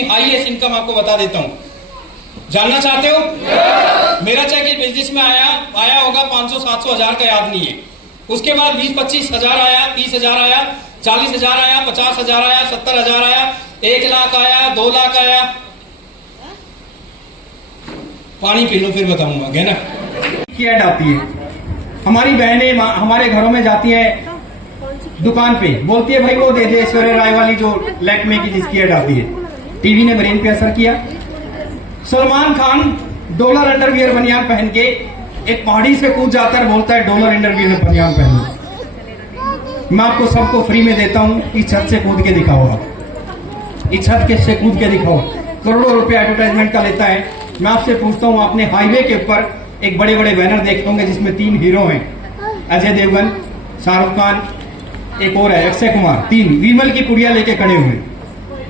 अपनी highest income आपको बता देता हूँ। जानना चाहते हो? मेरा चेक इस बिजनेस में आया होगा 500-700 हज़ार का, याद नहीं है। उसके बाद 20-25 हज़ार आया, 30 हज़ार आया, 40 हज़ार आया, 50 हज़ार आया, 70 हज़ार आया, 1 लाख आया, 2 लाख आया। पानी पी लो फिर बताऊंगा, है ना। की ऐड आती है, हमारी बहनें हमारे घरों में जाती है दुकान पे, बोलती है भाई वो दे दे ऐश्वर्या राय वाली जो लैक्मे की जिसकी ऐड आती है। टीवी ने ब्रेन पे असर किया। सलमान खान डॉलर अंडरवियर बनियान पहन के एक पहाड़ी से कूद जाता है, बोलता है डॉलर अंडरवियर बनियान पहन लो। मैं आपको सबको फ्री में देता हूं, इस छत से कूद के दिखाओ, आप इस छत के से कूद के दिखाओ। करोड़ों रुपए एडवर्टाइजमेंट का लेता है। मैं आपसे पूछता हूं, आपने हाईवे के ऊपर एक बड़े बड़े बैनर देखे होंगे जिसमें 3 हीरो हैं, अजय देवगन, शाहरुख खान, एक और है अक्षय कुमार। 3 विमल की पुड़िया लेके खड़े हुए।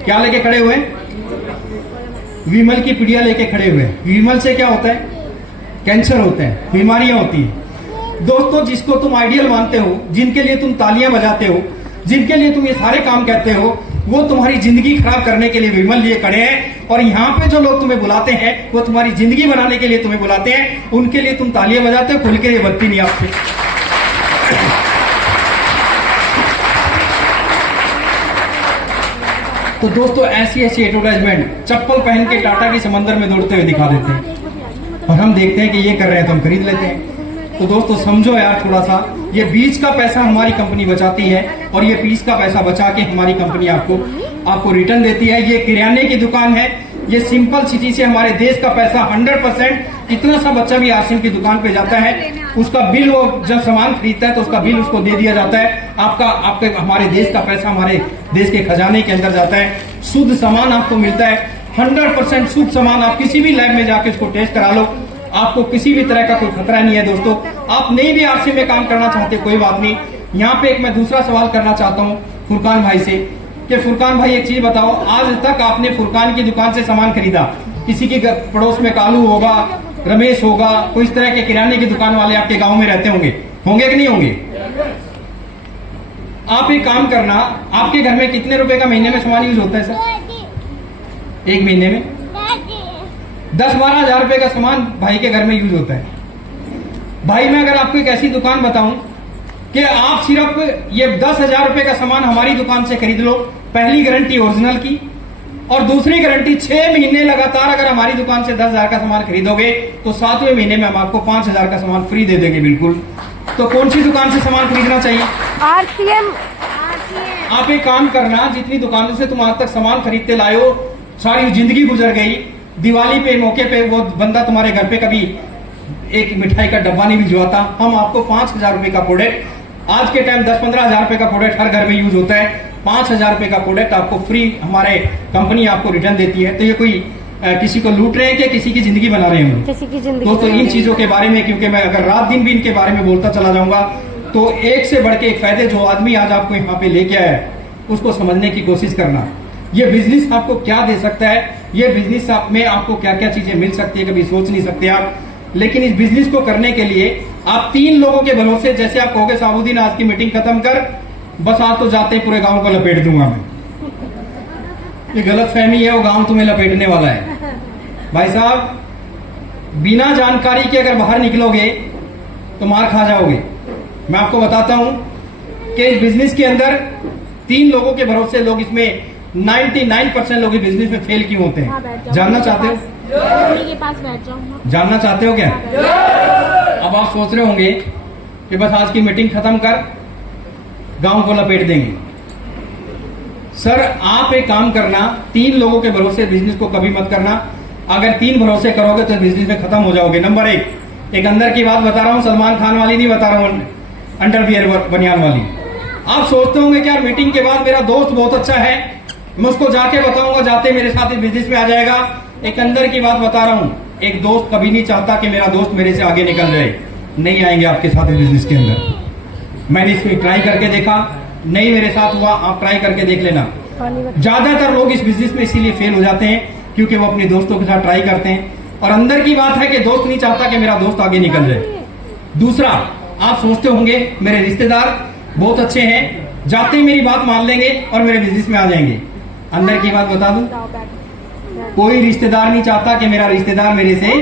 क्या लेके खड़े हुए? विमल की पुड़िया लेके खड़े हुए। विमल से क्या होता है? कैंसर होता है, बीमारियां होती हैं। दोस्तों, जिसको तुम आइडियल मानते हो, जिनके लिए तुम तालियां बजाते हो, जिनके लिए तुम ये सारे काम कहते हो, वो तुम्हारी जिंदगी खराब करने के लिए विमल लिए खड़े हैं। और यहाँ पे जो लोग तुम्हें बुलाते हैं वो तुम्हारी जिंदगी बनाने के लिए तुम्हें बुलाते हैं, उनके लिए तुम तालियां बजाते हो। खुल के ये बत्ती नहीं आपसे। तो दोस्तों, ऐसी ऐसी एडवर्टाइजमेंट चप्पल पहन के टाटा की समंदर में दौड़ते हुए दिखा देते हैं और हम देखते हैं कि ये कर रहे हैं तो हम खरीद लेते हैं। तो दोस्तों समझो यार थोड़ा सा, ये बीज का पैसा हमारी कंपनी बचाती है और ये पीस का पैसा बचा के हमारी कंपनी आपको रिटर्न देती है। ये किराने की दुकान है, ये सिंपल सिटी से हमारे देश का पैसा 100%। इतना सा बच्चा भी आसिम की दुकान पे जाता है, उसका बिल वो जब सामान खरीदता है तो उसका बिल उसको दे दिया जाता है। आपके हमारे देश का पैसा हमारे देश के खजाने के अंदर जाता है। शुद्ध सामान आपको मिलता है, 100% शुद्ध सामान। आप किसी भी लैब में जाके उसको टेस्ट करा लो, आपको किसी भी तरह का कोई खतरा नहीं है। दोस्तों, आप नहीं भी आरसी में काम करना चाहते, कोई बात नहीं। यहाँ पे एक मैं दूसरा सवाल करना चाहता हूँ फुरकान भाई से कि फुरकान भाई एक चीज बताओ, आज तक आपने फुरकान की दुकान से सामान खरीदा? किसी के पड़ोस में कालू होगा, रमेश होगा, कोई इस तरह के किराने की दुकान वाले आपके गांव में रहते होंगे कि नहीं होंगे? आप एक काम करना, आपके घर में कितने रुपए का महीने में सामान यूज होता है सर? एक महीने में 10-12 हजार रुपए का सामान भाई के घर में यूज होता है। भाई मैं अगर आपको एक ऐसी दुकान बताऊं कि आप सिर्फ ये 10,000 रुपए का सामान हमारी दुकान से खरीद लो, पहली गारंटी ओरिजिनल की और दूसरी गारंटी 6 महीने लगातार अगर हमारी दुकान से 10,000 का सामान खरीदोगे तो 7वें महीने में हम आपको 5,000 का सामान फ्री दे देंगे बिल्कुल। तो कौन सी दुकान से सामान खरीदना चाहिए? आरसीएम। आप एक काम करना, जितनी दुकानों से तुम आज तक सामान खरीदते लाए हो, सारी जिंदगी गुजर गई, दिवाली पे मौके पे वो बंदा तुम्हारे घर पे कभी एक मिठाई का डब्बा नहीं भिजवाता। हम आपको 5,000 रुपए का प्रोडक्ट, आज के टाइम 10-15 हजार रुपए का प्रोडक्ट हर घर में यूज होता है, 5,000 रुपए का प्रोडक्ट आपको फ्री हमारे कंपनी आपको रिटर्न देती है। तो ये कोई किसी को लूट रहे हैं कि किसी की जिंदगी बना रहे हैं? किसी की जिंदगी। दोस्तों, इन चीजों के बारे में, क्योंकि मैं अगर रात दिन भी इनके बारे में बोलता चला जाऊंगा तो एक से बढ़ के एक फायदे जो आदमी आज आपको यहाँ पे लेके आया है उसको समझने की कोशिश करना। ये बिजनेस आपको क्या दे सकता है, ये बिजनेस में आपको क्या क्या चीजें मिल सकती है, कभी सोच नहीं सकते आप। लेकिन इस बिजनेस को करने के लिए आप 3 लोगों के भरोसे, जैसे आप कहोगे साबुद्दीन आज की मीटिंग खत्म कर, बस आज तो जाते पूरे गांव को लपेट दूंगा मैं, ये गलत फहमी है, वो गांव तुम्हें लपेटने वाला है। भाई साहब, बिना जानकारी के अगर बाहर निकलोगे तो मार खा जाओगे। मैं आपको बताता हूं कि इस बिजनेस के अंदर 3 लोगों के भरोसे लोग इसमें 99% लोग इस बिजनेस में फेल क्यों होते हैं? जानना चाहते हो? के पास बैठ जाऊं। जानना चाहते हो क्या? अब आप सोच रहे होंगे कि बस आज की मीटिंग खत्म कर, गांव को लपेट देंगे। सर, आप एक काम करना, 3 लोगों के भरोसे बिजनेस को कभी मत करना। अगर 3 भरोसे करोगे तो बिजनेस में खत्म हो जाओगे। नंबर 1 अंदर की बात बता रहा हूं, सलमान खान वाली नहीं बता रहा हूं, अंडरवियर बनियान वाली। आप सोचते होंगे कि यार मीटिंग के बाद मेरा दोस्त बहुत अच्छा है, मैं उसको जाके बताऊंगा, जाते मेरे साथ इस बिजनेस में आ जाएगा। एक अंदर की बात बता रहा हूं, एक दोस्त कभी नहीं चाहता कि मेरा दोस्त मेरे से आगे निकल जाए। नहीं आएंगे आपके साथ इस बिजनेस के अंदर। मैंने इसमें ट्राई करके देखा, नहीं मेरे साथ हुआ, आप ट्राई करके देख लेना। ज्यादातर लोग इस बिजनेस में इसीलिए फेल हो जाते हैं क्योंकि वो अपने दोस्तों के साथ ट्राई करते हैं और अंदर की बात है कि दोस्त नहीं चाहता कि मेरा दोस्त आगे निकल जाए। दूसरा, आप सोचते होंगे मेरे रिश्तेदार बहुत अच्छे हैं, जाते मेरी बात मान लेंगे और मेरे बिजनेस में आ जाएंगे। अंदर की बात बता दूं, कोई रिश्तेदार नहीं चाहता कि मेरा रिश्तेदार मेरे से,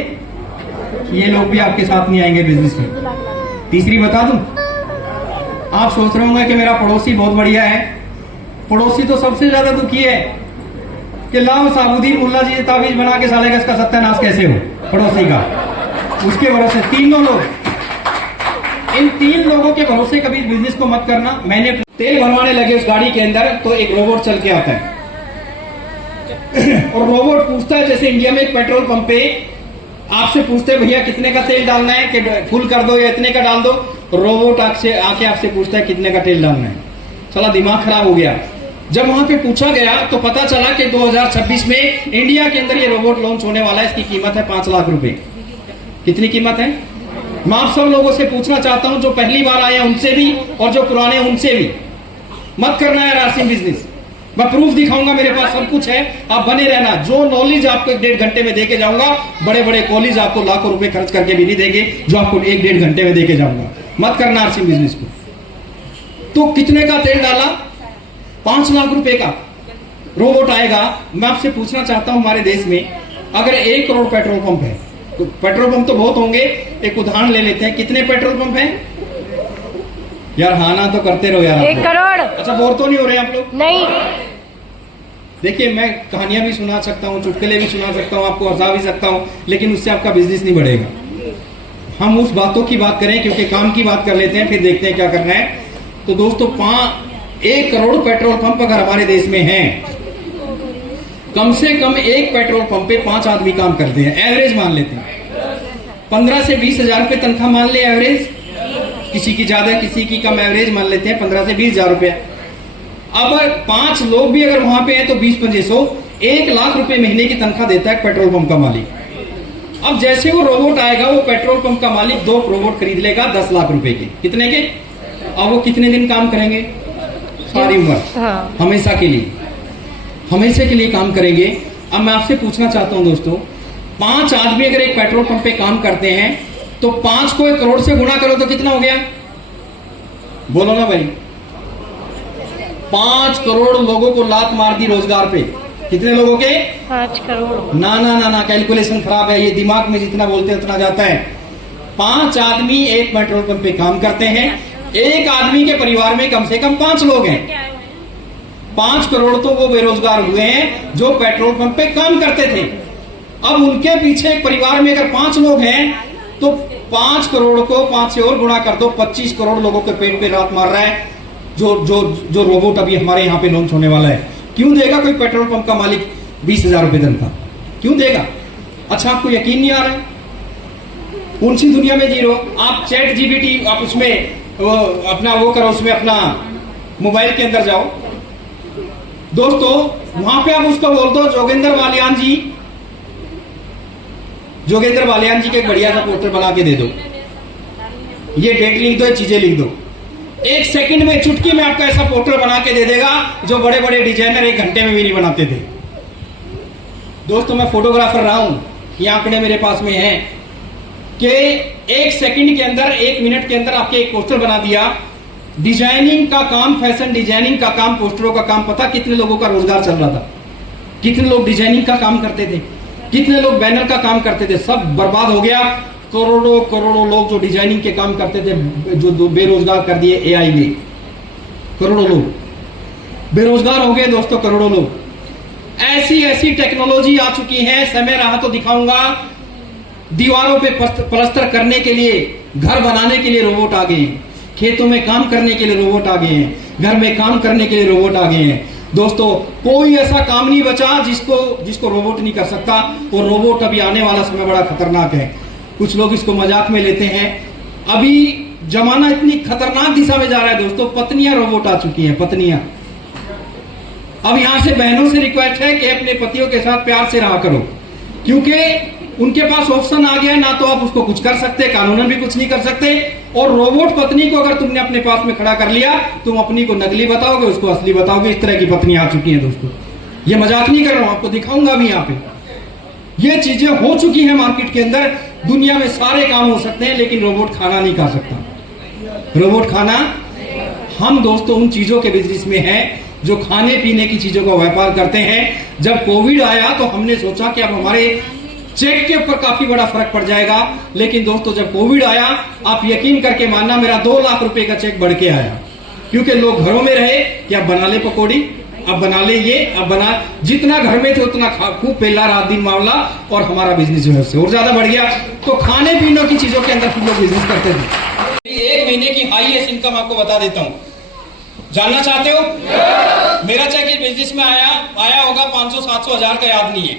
ये लोग भी आपके साथ नहीं आएंगे बिजनेस में। तीसरी बता दूं, आप सोच रहे होंगे कि मेरा पड़ोसी बहुत बढ़िया है। पड़ोसी तो सबसे ज्यादा दुखी है कि लाओ साबुद्दीन मुल्ला जी ताबीज बना के साले का इसका सत्यानाश कैसे हो पड़ोसी का। उसके भरोसे तीनों लोग, इन 3 लोगों के भरोसे कभी बिजनेस को मत करना। मैंने तेल भरवाने लगे उस गाड़ी के अंदर तो एक रोबोट चल के आता है और रोबोट पूछता है, जैसे इंडिया में एक पेट्रोल पंप पे आपसे पूछते हैं भैया कितने का तेल डालना है, कि फुल कर दो या इतने का डाल दो। रोबोट आके आपसे पूछता है कितने का तेल डालना है। चला दिमाग खराब हो गया। जब वहां पे पूछा गया तो पता चला कि 2026 में इंडिया के अंदर ये रोबोट लॉन्च होने वाला है। इसकी कीमत है 5 लाख रुपए। कितनी कीमत है? मैं आप सब लोगों से पूछना चाहता हूं, जो पहली बार आए उनसे भी और जो पुराने उनसे भी, मत करना है रासिंग बिजनेस। मैं प्रूफ दिखाऊंगा, मेरे पास सब कुछ है, आप बने रहना। जो नॉलेज आपको 1.5 घंटे में देके जाऊंगा, बड़े बड़े कॉलेज आपको लाखों रुपए खर्च करके भी नहीं देंगे जो आपको 1.5 घंटे में देके जाऊंगा। मत करना रासिंग बिजनेस को। तो कितने का तेल डाला? 5 लाख रुपए का रोबोट आएगा। मैं आपसे पूछना चाहता हूं, हमारे देश में अगर 1 करोड़ पेट्रोल पंप है, तो पेट्रोल पंप तो बहुत होंगे, एक उदाहरण ले लेते हैं, कितने पेट्रोल पंप हैं? यार हाँ ना तो करते रहो यार। 1 करोड़। अच्छा, बोर तो नहीं हो रहे आप लोग? नहीं। देखिए, मैं कहानियां भी सुना सकता हूँ, चुटकुले भी सुना सकता हूँ, आपको हंसा भी सकता हूँ, लेकिन उससे आपका बिजनेस नहीं बढ़ेगा। हम उस बातों की बात करें, क्योंकि काम की बात कर लेते हैं, फिर देखते हैं क्या करना है। तो दोस्तों 1 करोड़ पेट्रोल पंप अगर हमारे देश में हैं, कम से कम एक पेट्रोल पंप पे 5 आदमी काम करते हैं। एवरेज मान लेते हैं 15 से 20 हजार रुपए तनख्वाह मान ले एवरेज, किसी की ज्यादा किसी की कम, एवरेज मान लेते हैं 15 से 20 हजार रुपया। अब 5 लोग भी अगर वहां पे हैं तो 20-2500, 1 लाख रुपए महीने की तनख्वाह देता है पेट्रोल पंप का मालिक। अब जैसे वो रोबोट आएगा, वो पेट्रोल पंप का मालिक 2 रोबोट खरीद लेगा 10 लाख रुपए के। कितने के? अब वो कितने दिन काम करेंगे? सारी उम्र, हमेशा के लिए, हमेशा के लिए काम करेंगे। अब मैं आपसे पूछना चाहता हूं दोस्तों, 5 आदमी अगर एक पेट्रोल पंप पे काम करते हैं तो 5 को 1 करोड़ से गुणा करो तो कितना हो गया? बोलो ना भाई। 5 करोड़ लोगों को लात मार दी रोजगार पे। कितने लोगों के? 5 करोड़। ना ना ना ना, कैलकुलेशन खराब है, ये दिमाग में जितना बोलते हैं उतना जाता है। 5 आदमी एक पेट्रोल पंप पे काम करते हैं, एक आदमी के परिवार में कम से कम 5 लोग हैं। 5 करोड़ तो वो बेरोजगार हुए हैं जो पेट्रोल पंप पे काम करते थे। अब उनके पीछे एक परिवार में अगर 5 लोग हैं तो 5 करोड़ को 5 से और गुणा कर दो, 25 करोड़ लोगों के पेट पे लात मार रहा है जो रोबोट अभी हमारे यहाँ पे लॉन्च होने वाला है। क्यों देगा कोई पेट्रोल पंप का मालिक 20,000 रुपए तनख्वाह? क्यों देगा? अच्छा, आपको यकीन नहीं आ रहा है? कौन सी दुनिया में जी रहे हो आप? चैट जीपीटी आप उसमें अपना वो करो, उसमें अपना मोबाइल के अंदर जाओ दोस्तों, वहां पे आप उसको बोल दो जोगेंद्र बालियान जी के एक बढ़िया सा पोस्टर बना के दे दो, ये डेट लिख दो, ये चीजें लिख दो। 1 सेकंड में, चुटकी में आपका ऐसा पोस्टर बना के दे देगा जो बड़े बड़े डिजाइनर 1 घंटे में भी नहीं बनाते थे। दोस्तों, मैं फोटोग्राफर रहा हूं, ये आंकड़े मेरे पास में हैं कि 1 सेकंड के अंदर, 1 मिनट के अंदर आपके एक पोस्टर बना दिया। डिजाइनिंग का काम, फैशन डिजाइनिंग का काम, पोस्टरों का काम, पता कितने लोगों का रोजगार चल रहा था? कितने लोग डिजाइनिंग का काम करते थे? कितने लोग बैनर का काम करते थे? सब बर्बाद हो गया। करोड़ों करोड़ों लोग जो डिजाइनिंग के काम करते थे, जो बेरोजगार कर दिए एआई ने। करोड़ों लोग बेरोजगार हो गए दोस्तों, करोड़ों लोग। ऐसी ऐसी टेक्नोलॉजी आ चुकी है, समय रहा तो दिखाऊंगा। दीवारों पे प्लास्टर करने के लिए, घर बनाने के लिए रोबोट आ गए हैं, खेतों में काम करने के लिए रोबोट आ गए हैं, घर में काम करने के लिए रोबोट आ गए हैं। दोस्तों, कोई ऐसा काम नहीं बचा जिसको रोबोट नहीं कर सकता। और रोबोट अभी आने वाला समय बड़ा खतरनाक है। कुछ लोग इसको मजाक में लेते हैं। अभी जमाना इतनी खतरनाक दिशा में जा रहा है दोस्तों, पत्नियां रोबोट आ चुकी हैं, पत्नियां। अब यहां से बहनों से रिक्वेस्ट है कि अपने पतियों के साथ प्यार से रहा करो, क्योंकि उनके पास ऑप्शन आ गया है, ना तो आप उसको कुछ कर सकते, कानूनन भी कुछ नहीं कर सकते। और रोबोट पत्नी को अगर तुमने अपने पास में खड़ा कर लिया, तुम अपनी को नकली बताओगे, उसको असली बताओगे। इस तरह की पत्नियां आ चुकी हैं दोस्तों, ये मजाक नहीं कर रहा हूं, आपको दिखाऊंगा भी। यहाँ पे ये चीजें हो चुकी हैं मार्केट के अंदर। दुनिया में सारे काम हो सकते हैं, लेकिन रोबोट खाना नहीं खा सकता। रोबोट खाना, हम दोस्तों उन चीजों के बिजनेस में हैं जो खाने पीने की चीजों का व्यापार करते हैं। जब कोविड आया तो हमने सोचा कि अब हमारे चेक के ऊपर काफी बड़ा फर्क पड़ जाएगा, लेकिन दोस्तों जब कोविड आया, आप यकीन करके मानना, मेरा 2 लाख रुपए का चेक बढ़ के आया, क्योंकि लोग घरों में रहे कि अब बना ले पकौड़ी, अब बना ले ये, अब बना, जितना घर में थे उतना खूब पेला रात दिन मामला, और हमारा बिजनेस जो है उससे और ज्यादा बढ़ गया। तो खाने पीने की चीजों के अंदर हम लोग बिजनेस करते थे। एक महीने की हाईएस्ट इनकम आपको बता देता हूं, जानना चाहते हो? मेरा चेक इस बिजनेस में आया होगा 500, 700, 1000 का याद नहीं है।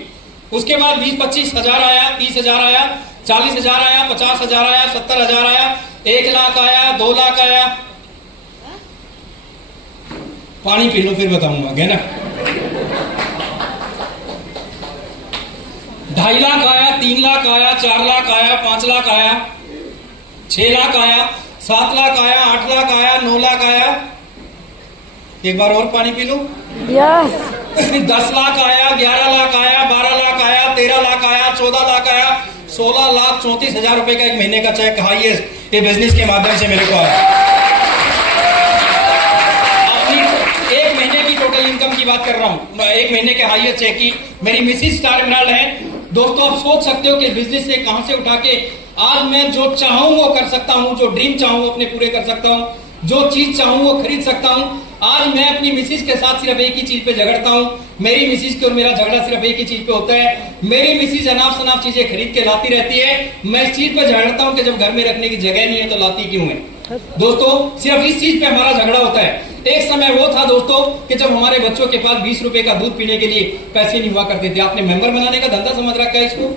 उसके बाद 20-25 हजार आया, 30 हजार आया, 40 हजार आया, 50 हजार आया, 70 हजार आया, 1 लाख आया, 2 लाख आया। पानी पी लो फिर बताऊंगा, है ना। 2.5 लाख आया, 3 लाख आया, 4 लाख आया, 5 लाख आया, 6 लाख आया, 7 लाख आया, 8 लाख आया, 9 लाख आया। एक बार और पानी पी लो। यस 10 लाख आया, 11 लाख आया, 12 लाख आया, 13 लाख आया, 14 लाख आया, 16 लाख 34 हजार रुपए का एक महीने का चेक हाईएस्ट ये बिजनेस के माध्यम से मेरे को आया। अपनी एक महीने की टोटल इनकम की बात कर रहा हूं, एक महीने के हाईएस्ट चेक की। मेरी मिसिज स्टार एमराल्ड है। दोस्तों आप सोच सकते हो कि बिजनेस से कहां से उठा के आज मैं जो चाहूं वो कर सकता हूं, जो ड्रीम चाहूं वो अपने पूरे कर सकता हूं, जो चीज चाहूं वो खरीद सकता हूं। आज मैं अपनी मिसिज के साथ सिर्फ एक ही चीज पे झगड़ता हूं, मेरी मिसिज की और मेरा झगड़ा सिर्फ एक ही चीज पे होता है। मेरी मिसिज अनाप शनाप चीजें खरीद के लाती रहती है, मैं इस चीज पे झगड़ता हूं कि जब घर में रखने की जगह नहीं है तो लाती क्यों है। दोस्तों सिर्फ इस चीज पे हमारा झगड़ा होता है। एक समय वो था दोस्तों कि जब हमारे बच्चों के पास 20 रुपए का दूध पीने के लिए पैसे नहीं हुआ करते थे। आपने मेंबर बनाने का धंधा समझ रखा है इसको,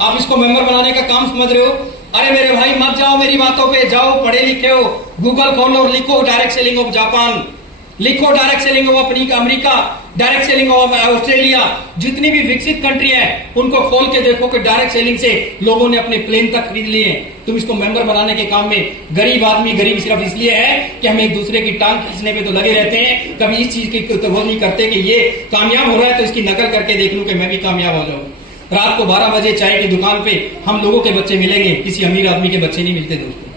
आप इसको मेंबर बनाने का काम समझ रहे हो। अरे मेरे भाई मत जाओ मेरी बातों पे, जाओ पढ़े लिखे हो, गूगल खोलो और लिखो डायरेक्ट सेलिंग ऑफ जापान, लिखो direct selling of America, direct selling of Australia, जितनी भी विकसित कंट्री है उनको खोल के देखो कि डायरेक्ट सेलिंग से लोगों ने अपने प्लेन तक खरीद लिए हैं। तुम इसको मेंबर बनाने के काम में, गरीब आदमी गरीब सिर्फ इसलिए है कि हम एक दूसरे की टांग खींचने पे तो लगे रहते हैं, कभी इस चीज की वो नहीं करते कि ये कामयाब हो रहा है तो इसकी नकल करके देख लूं कि मैं भी कामयाब हो जाऊं। रात को 12 बजे चाय की दुकान पे हम लोगों के बच्चे मिलेंगे, किसी अमीर आदमी के बच्चे नहीं मिलते दोस्तों,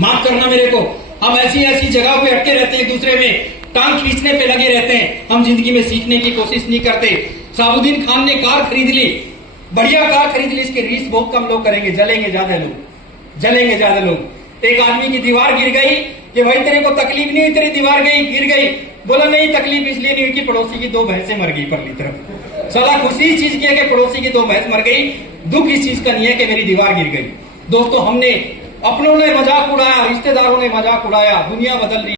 माफ करना मेरे को। हम ऐसी जगह पे अटके रहते हैं, एक दूसरे में टांग खींचने पे लगे रहते हैं, हम जिंदगी में सीखने की कोशिश नहीं करते। साबुद्दीन खान ने कार खरीद ली, बढ़िया कार खरीद ली, इसके रीस बहुत कम लोग करेंगे, जलेंगे ज्यादा लोग, जलेंगे ज्यादा लोग। एक आदमी की दीवार गिर गई कि भाई तेरे को तकलीफ नहीं हुई, तेरी दीवार गई गिर गई, बोला नहीं तकलीफ इसलिए नहीं हुई कि पड़ोसी की 2 भैंसें मर गई परली तरफ। साला खुशी इस चीज की है कि पड़ोसी की 2 भैंस मर गई, दुख इस चीज का नहीं है कि मेरी दीवार गिर गई। दोस्तों हमने अपनों ने मजाक उड़ाया, रिश्तेदारों ने मजाक उड़ाया, दुनिया बदल रही।